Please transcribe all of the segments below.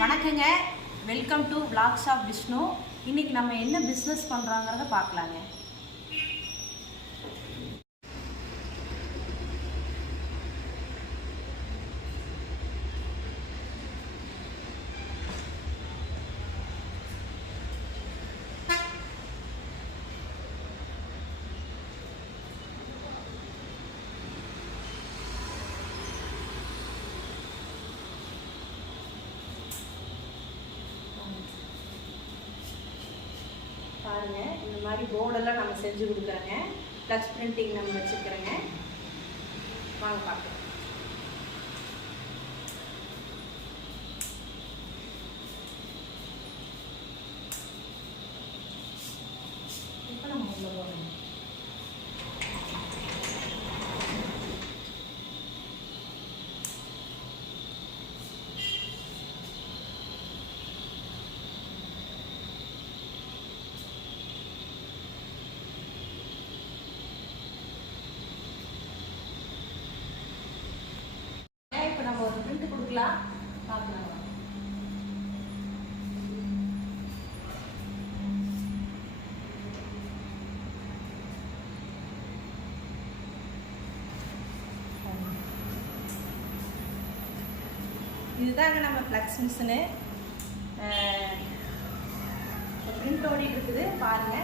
வணக்கங்க, welcome to vlogs of Vishnu. இன்னைக்கு நம்ம என்ன பிஸ்னஸ் பண்ணுறாங்கிறத பார்க்கலாங்க. பாருங்க, இந்த மாதிரி போர்டெல்லாம் நம்ம செஞ்சு கொடுக்குறோங்க. ஃப்ளக்ஸ் பிரிண்டிங் நம்ம வச்சுக்கிறோங்க. வாங்க பார்க்கலாம். இப்போ நம்ம உள்ள போகணும். இப்போ நம்ம ஒரு பிரிண்ட் கொடுக்கலாம், பார்க்கலாம். இதுதாங்க நம்ம ஃப்ளக்ஸ் மிஷினு. பிரிண்ட் ஓடி இருக்குது பாருங்க.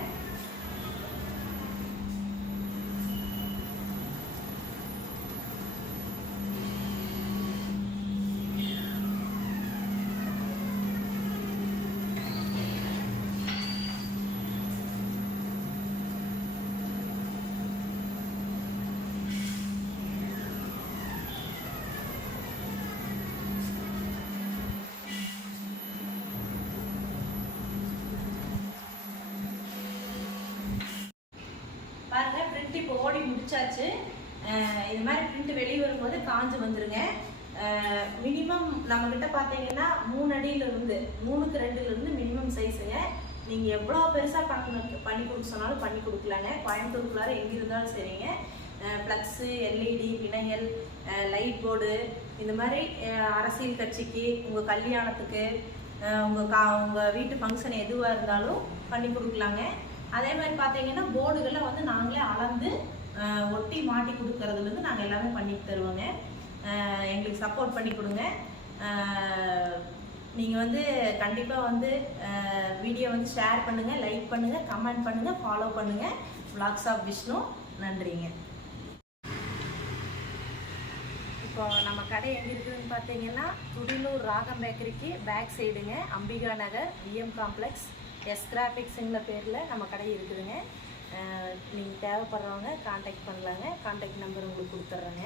பாருங்க, பிரிண்ட் இப்போ ஓடி முடிச்சாச்சு. இது மாதிரி பிரிண்ட் வெளியே வரும்போது காஞ்சு வந்துருங்க. மினிமம் நம்ம கிட்ட பார்த்தீங்கன்னா 3 அடியிலிருந்து 3க்கு 2லிருந்து மினிமம் சைஸுங்க. நீங்கள் எவ்வளோ பெருசாக பண்ணி கொடுக்க சொன்னாலும் பண்ணி கொடுக்கலாங்க. கோயம்புத்தூருக்குள்ளார எங்கே இருந்தாலும் சரிங்க. ஃப்ளக்ஸு, எல்இடி, வினைகள், லைட் போர்டு, இந்த மாதிரி அரசியல் கட்சிக்கு, உங்கள் கல்யாணத்துக்கு, உங்கள் வீட்டு ஃபங்க்ஷன் எதுவாக இருந்தாலும் பண்ணி கொடுக்கலாங்க. அதே மாதிரி பார்த்தீங்கன்னா போர்டுகளை வந்து நாங்களே அளந்து ஒட்டி மாட்டி கொடுக்கறதுலேருந்து நாங்கள் எல்லாமே பண்ணிட்டு தருவோங்க. எங்களுக்கு சப்போர்ட் பண்ணி கொடுங்க. நீங்கள் வந்து கண்டிப்பாக வந்து வீடியோ வந்து ஷேர் பண்ணுங்கள், லைக் பண்ணுங்கள், கமெண்ட் பண்ணுங்கள், ஃபாலோ பண்ணுங்கள். Vlogs of Vishnu. நன்றிங்க. இப்போ நம்ம கடை எங்கே இருக்குதுன்னு பார்த்தீங்கன்னா துடிலூர் ராகம் பேக்கரிக்கு பேக் சைடுங்க, Ambika Nagar, VM complex, S கிராஃபிக்ஸுங்கிற பேரில் நம்ம கடை இருக்குதுங்க. நீங்கள் தேவைப்படுறவங்க கான்டாக்ட் பண்ணலாங்க. கான்டாக்ட் நம்பர் உங்களுக்கு கொடுத்துட்றேங்க.